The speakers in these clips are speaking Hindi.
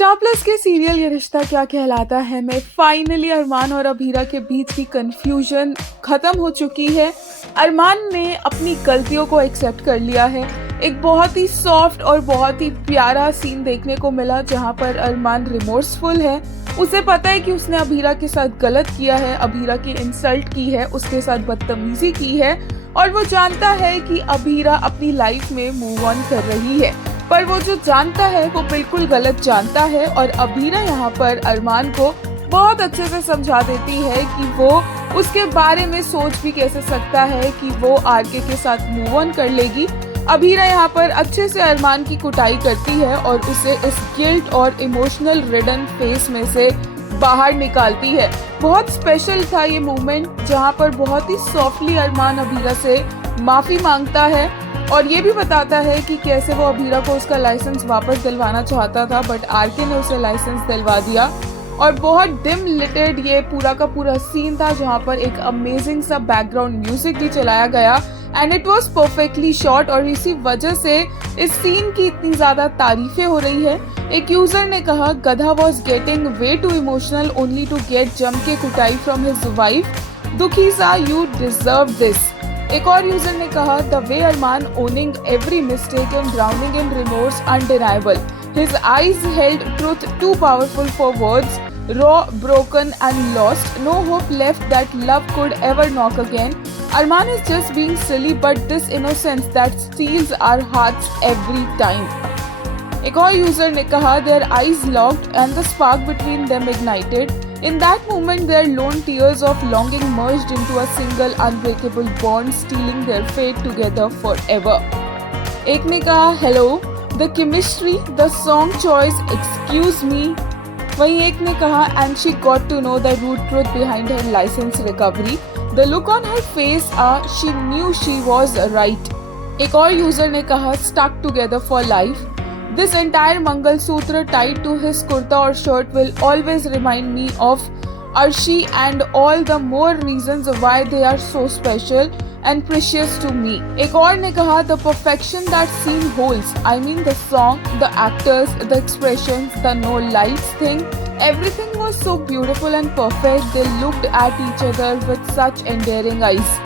स्टार प्लस के सीरियल ये रिश्ता क्या कहलाता है में फाइनली अरमान और अभीरा के बीच की कंफ्यूजन खत्म हो चुकी है। अरमान ने अपनी गलतियों को एक्सेप्ट कर लिया है। एक बहुत ही सॉफ्ट और बहुत ही प्यारा सीन देखने को मिला जहां पर अरमान रिमोर्सफुल है। उसे पता है कि उसने अभीरा के साथ गलत किया है, अभीरा की इंसल्ट की है, उसके साथ बदतमीजी की है और वो जानता है कि अभीरा अपनी लाइफ में मूव ऑन कर रही है। पर वो जो जानता है वो बिल्कुल गलत जानता है और अभीरा यहाँ पर अरमान को बहुत अच्छे से समझा देती है कि वो उसके बारे में सोच भी कैसे सकता है कि वो आरके के साथ मूव ऑन कर लेगी। अभीरा यहाँ पर अच्छे से अरमान की कुटाई करती है और उसे इस गिल्ट और इमोशनल रिडन फेस में से बाहर निकालती है। बहुत स्पेशल था ये मोमेंट जहाँ पर बहुत ही सॉफ्टली अरमान अभीरा से माफी मांगता है और ये भी बताता है कि कैसे वो अभीरा को उसका लाइसेंस वापस दिलवाना चाहता था बट आरके ने उसे लाइसेंस दिलवा दिया। और बहुत डिम लिटेड ये पूरा का पूरा सीन था जहाँ पर एक अमेजिंग सा बैकग्राउंड म्यूजिक भी चलाया गया and it was perfectly shot और इसी वजह से इस सीन की इतनी ज्यादा तारीफें हो रही है। एक यूजर ने कहा gadha was getting way too emotional only to get जम के कुटाई फ्रॉम हिज वाइफ, दुखी सा यू डिजर्व दिस। एक और यूजर ने कहा the way Arman owning every mistake and drowning in remorse undeniable, his eyes held truth too powerful for words, raw, broken and lost, no hope left that love could ever knock again. Arman is just being silly but this innocence that steals our hearts every time. एक और यूजर ने कहा their eyes locked and the spark between them ignited. In that moment their lone tears of longing merged into a single unbreakable bond, stealing their fate together forever. एक ने कहा hello, the chemistry, the song choice, excuse me. वहीं एक ने कहा and she got to know the root truth behind her license recovery. The look on her face, she knew she was right. एक और यूजर ने कहा stuck together for life. This entire mangalsutra tied to his kurta और shirt will always remind me of Arshi and all the more reasons why they are so special and precious to me. एक और ने कहा the perfection that scene holds. I mean the song, the actors, the expressions, the no lights thing. Everything was so beautiful and perfect. They looked at each other with such endearing eyes.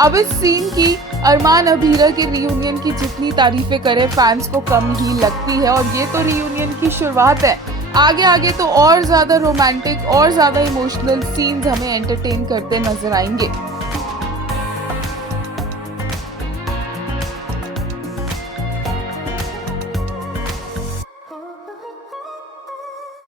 अब इस सीन की अरमान अभीरा के रियूनियन की जितनी तारीफें करे फैंस को कम ही लगती है और ये तो रियूनियन की शुरुआत है। आगे आगे तो और ज्यादा रोमांटिक और ज्यादा इमोशनल सीन्स हमें एंटरटेन करते नजर आएंगे।